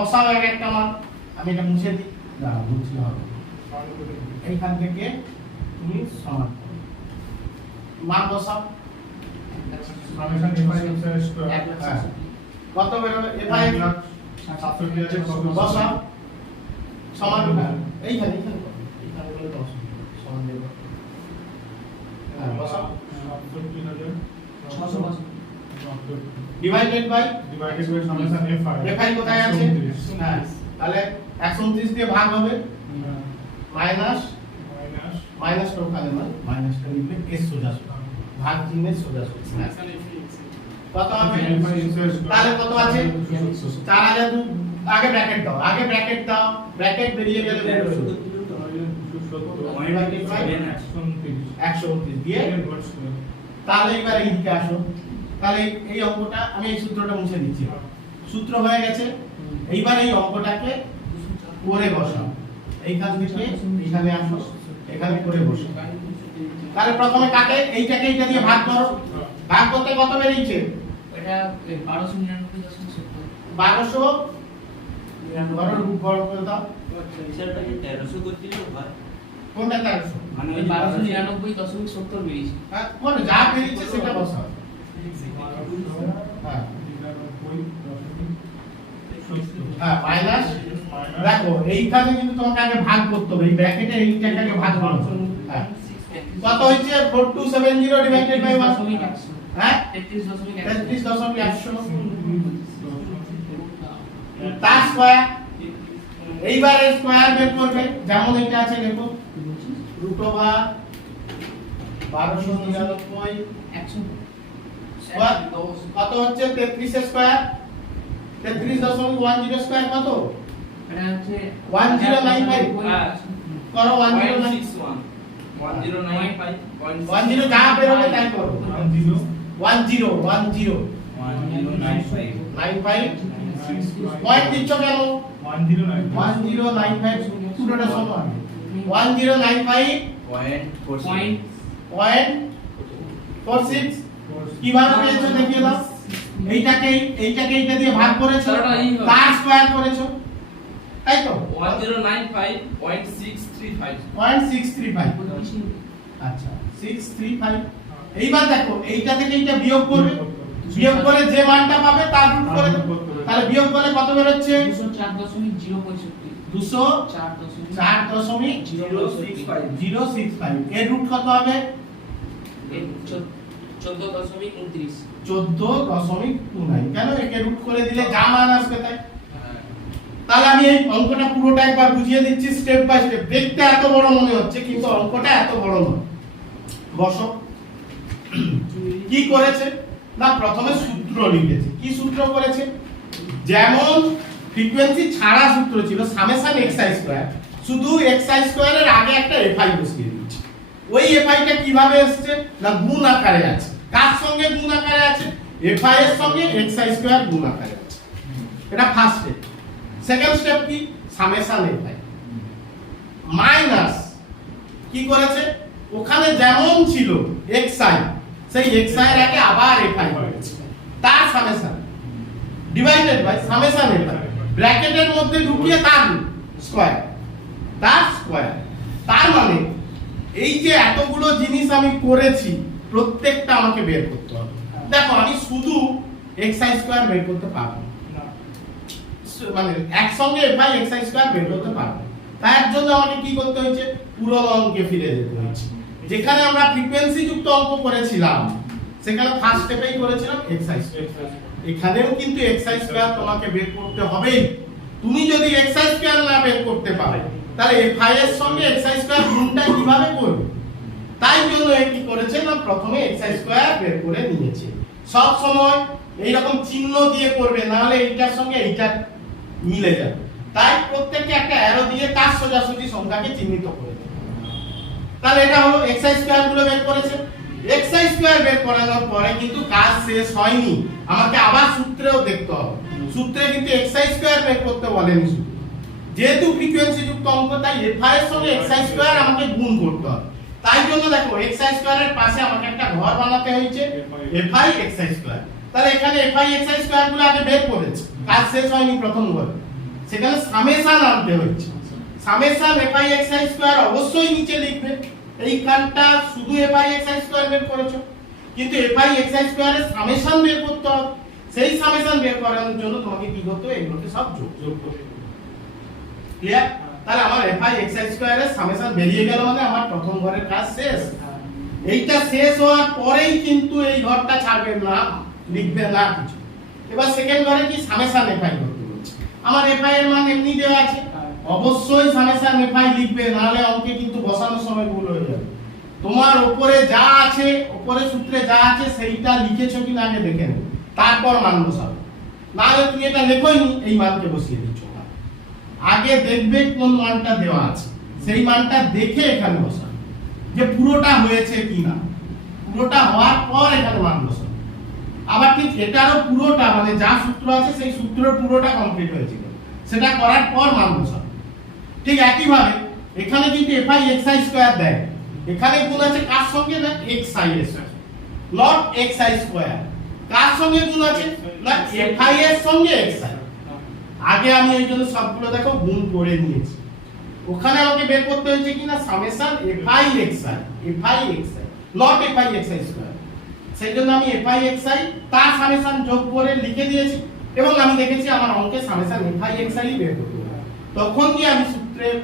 বসাও একটা মান, আমি এটা মুছে দিই, দাঁড়াও মুছলে হবে। এইখান থেকে তুমি সমান মান বসাও, কত বেরোবে? এফআই বসাও সমান এইখানে এইখানে করে দাও সমান দেব। হ্যাঁ বসাও ডিভাইডেড বাই সামেশন এফআই কোথায় আছে? হ্যাঁ তাহলে 129 দিয়ে ভাগ হবে মাইনাস মাইনাসটা ওখানে না, মাইনাসটা লিখলে এস সোজা সোজা ভাগ চিহ্নে সোজা সোজা কত হবে? তাহলে কত আছে? 4000। আগে ব্র্যাকেট দাও, আগে ব্র্যাকেট দাও, ব্র্যাকেট বেরিয়ে গেলে বেরোবে 129 দিয়ে। তাহলে এবার এইদিকে আসো, তাহলে এই অঙ্কটা আমি এই সূত্রটা মুছে দিচ্ছি, সূত্র হয়ে গেছে। এইবার এই অঙ্কটাকে করে বসাও, এইখান থেকে এখানে আসো, এখানে করে বসো। তাহলে প্রথমে কাকে এইটাকে এইটা দিয়ে ভাগ করো, ভাগ করতে কত বেরিয়েছে? এটা 1299.70 1200 বড় রূপ বড় করে দাও। সেটাকে 1300 করে দিলে হয়। কোনটা 1300? মানে 1299.70 বেরিয়েছে। হ্যাঁ কোন যা বেরিয়েছে সেটা বসাও। হ্যাঁ হ্যাঁ মাইনাস, দেখো এইখানে কিন্তু তোমাকে আগে ভাগ করতে হবে, এই ব্র্যাকেটে এইটাকে আগে ভাগ করতে হবে। হ্যাঁ কত হচ্ছে? 4270 ডিভাইডেড বাই 1। হ্যাঁ 33.100 তার স্কয়ার। এইবার এর স্কয়ার বের করবে, যেমন এটা আছে দেখো √1299 স্কয়ার কত হচ্ছে? 33 এর স্কয়ার 33.10 স্কয়ার কত? এটা হচ্ছে 1095 করো 1095 10 যা বেরোবে তাই করো 1095 পয়েন্ট দিচ্ছ কেন? 1095 পুরোটা সমান 1095.46 কিভাবে পেয়েছো দেখিয়ে দাও। এইটাকে এইটা দিয়ে ভাগ করেছো, তার স্কয়ার করেছো, তাই তো? 0.635 আচ্ছা 635। এইবার দেখো এইটা থেকে এইটা বিয়োগ করবে, বিয়োগ করে যে মানটা পাবে তার রুট করে দেবে। তাহলে বিয়োগ করলে কত বের হচ্ছে? 204.065 এর রুট কত হবে? 14.29 কেন? একে রুট করে দিলে যা মান আসবে তাই। তাহলে আমি এই অঙ্কটা পুরোটা একবার বুঝিয়ে দিচ্ছি স্টেপ বাই স্টেপ। দেখতে এত বড় মনে হচ্ছে কিন্তু অঙ্কটা এত বড় নয়। বসো, কি করেছে না, প্রথমে সূত্র লিখেছে। কি সূত্র করেছে? যেমন ফ্রিকোয়েন্সি ছাড়া সূত্র ছিল সামেশন xi স্কয়ার, শুধু xi স্কয়ারের আগে একটা fi বসিয়ে দিয়েছে। ওই fi টা কিভাবে এসেছে না, গুণ আকারে আছে। কার সঙ্গে গুণ আকারে আছে? fi এর সঙ্গে xi স্কয়ার গুণ আকারে আছে। এটা ফার্স্ট স্টেপ। সেকেন্ড স্টেপ কি? সামেশন fi মাইনাস কি করেছে? ওখানে যেমন ছিল xi, সেই xi এর আগে আবার fi করেছে, তার summation divided by summation fi ব্র্যাকেটের মধ্যে ঢুকিয়ে তার স্কয়ার, তার স্কয়ার। তার মানে এই যে এতগুলো জিনিস আমি করেছি প্রত্যেকটা আমাকে বের করতে হবে। দেখো আমি শুধু xi স্কয়ার বের করতে পারবো না, মানে একসঙ্গে fi xi স্কয়ার বের করতে পারবো। তার জন্য আমাকে কি করতে হয়েছে? পুরনো অঙ্কে ফিরে যেতে হয়েছে। যেখানে আমরা ফ্রিকোয়েন্সি যুক্ত অঙ্ক করেছিলাম সেখানে ফার্স্ট স্টেপেই করেছিলাম xi স্কয়ার। এখানেও কিন্তু xi স্কয়ার তোমাকে বের করতে হবে। তুমি যদি xi স্কয়ার না বের করতে পারো তাহলে fi এর সঙ্গে xi স্কয়ার গুণটা কিভাবে করবে? তাই জন্য কি করেছে না, প্রথমে xi স্কয়ার বের করে নিয়েছে। সব সময় এই রকম চিহ্ন দিয়ে করবে, না হলে এইটার সঙ্গে এইটা মিলে যাবে। তাই প্রত্যেককে একটা অ্যারো দিয়ে তার সোজাসুজি সংখ্যাকে চিহ্নিত করে দেবে। তাহলে এটা হলো xi স্কয়ার গুলো বের করেছে। xi স্কয়ার বের করানোর পরে কিন্তু কাজ শেষ হয়নি, আমাকে আবার সূত্রেও দেখতে হবে। সূত্রে কিন্তু xi স্কয়ার বের করতে বলেনি শুধু, যেহেতু ফ্রিকোয়েন্সি যুক্ত অঙ্ক তাই fi এর সঙ্গে xi স্কয়ার আমাকে গুণ করতে হবে। তাই জন্য দেখো xi স্কয়ারের পাশে আমাকে একটা ঘর বানাতে হয়েছে fi xi স্কয়ার। তাহলে এখানে fi xi স্কয়ার গুলো আগে বের করেছে, কাজ শেষ হয়নি প্রথম ঘরে। সেখানে সামেশন আনতে হচ্ছে। Summation FI x I square অবশ্যই নিচে লিখবে, এইখানটা শুধু এফআই এক্স আই স্কয়ার বের করেছো, কিন্তু এফআই এক্স আই স্কয়ারের সামেশন বের করতে হবে। সেই সামেশন বের করানোর জন্য তোমাকে কি করতে হবে, এগুলোকে সব যোগ করতে হবে। ক্লিয়ার? তাহলে আমার এফআই এক্স আই স্কয়ারের সামেশন বেরিয়ে গেল, মানে আমার প্রথম ঘরের কাজ শেষ। এইটা শেষ হওয়ার পরেই কিন্তু এই ঘরটা ছাড়বে না, লিখবে না কিছু। এবার সেকেন্ড ঘরে কি সামেশন এফআই করতে বলছে। আমার এফআই এর মান এমনি দেওয়া আছে, অবশ্যই সামেশন এফআই লিখবে, নাহলে অঙ্কে কিন্তু বসানোর সময় ভুল হয়ে যাবে। তোমার উপরে যা আছে, উপরে সূত্রে যা আছে সেইটা লিখেছো কিনা আগে দেখে নেবে, তারপর মান বসাবে। নাহলে তুমি এটা লেখোই নি, এই মানকে বসিয়ে দিচ্ছ। আগে দেখবে কোন মানটা দেওয়া আছে, সেই মানটা দেখে এখানে বসাবে যে পুরোটা হয়েছে কিনা। পুরোটা হওয়ার পর এখানে মান বসাবে। আবার ঠিক এটারও পুরোটা, মানে যা সূত্র আছে সেই সূত্রের পুরোটা কমপ্লিট হয়েছিল, সেটা করার পর মান বসাবে। ঠিক একই ভাবে এখানে কিন্তু এফআই এক্স আই স্কয়ার দেয়, এখানে গুণ আছে কার সঙ্গে, না এক্স আই এর সঙ্গে, নট এক্স আই স্কয়ার। কার সঙ্গে গুণ আছে, না এফআই এর সঙ্গে এক্স আই। আগে আমি এই জন্য সবগুলো দেখো গুণ করে নিয়েছি। ওখানে আমাকে বের করতে হয়েছে কি না summation FI x I, FI x I not FI x I square. সেই জন্য আমি এফআই এক্স আই তার সামেশন যোগ করে লিখে দিয়েছি, এবং আমি দেখেছি আমার অঙ্কে সামেশন এফআই এক্স আই বের করতে হবে। তখন কি আমি সূত্রের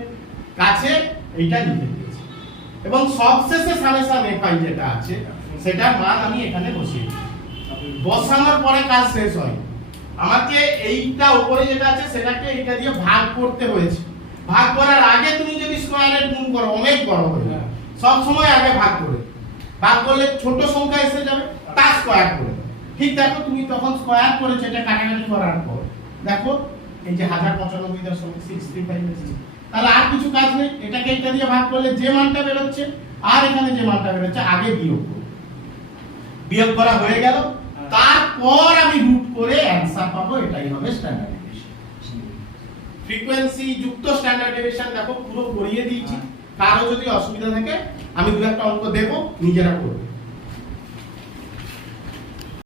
কাছে এইটা লিখে দিয়েছি, এবং সবশেষে সামেশন এফআই যেটা আছে সেটার মান আমি এখানে বসিয়ে দিই। বসানোর পরে কাজ শেষ হয়। আমাকে এইটা উপরে যেটা আছে সেটাকে এইটা দিয়ে ভাগ করতে হয়েছে। ভাগ করার আগে তুমি যদি স্কয়ারের গুণ করো অনেক বড় হয়ে যাবে, সব সময় আগে ভাগ করে, ভাগ করলে ছোট সংখ্যা এসে যাবে, তা স্কয়ার করে। ঠিক দেখো তুমি তখন স্কয়ার করেছো, এটা কাটাকাটি করার পর দেখো এই যে 1095.635 এসেছে। তাহলে আর কিছু কাজ নেই, এটাকে এটা দিয়ে ভাগ করলে যে মানটা বের হচ্ছে আর এখানে যে মানটা বের হচ্ছে আগে বিয়োগ করো। বিয়োগ করা হয়ে গেল, তারপর আমি রুট করে অ্যানসার পাবো, এটাই হবে স্ট্যান্ডার্ড ডেভিয়েশন। ফ্রিকোয়েন্সি যুক্ত স্ট্যান্ডার্ড ডেভিয়েশন দেখো পুরো করিয়ে দিয়েছি। কারো যদি অসুবিধা থাকে আমি দু একটা অঙ্ক দেবো, নিজেরা করবে।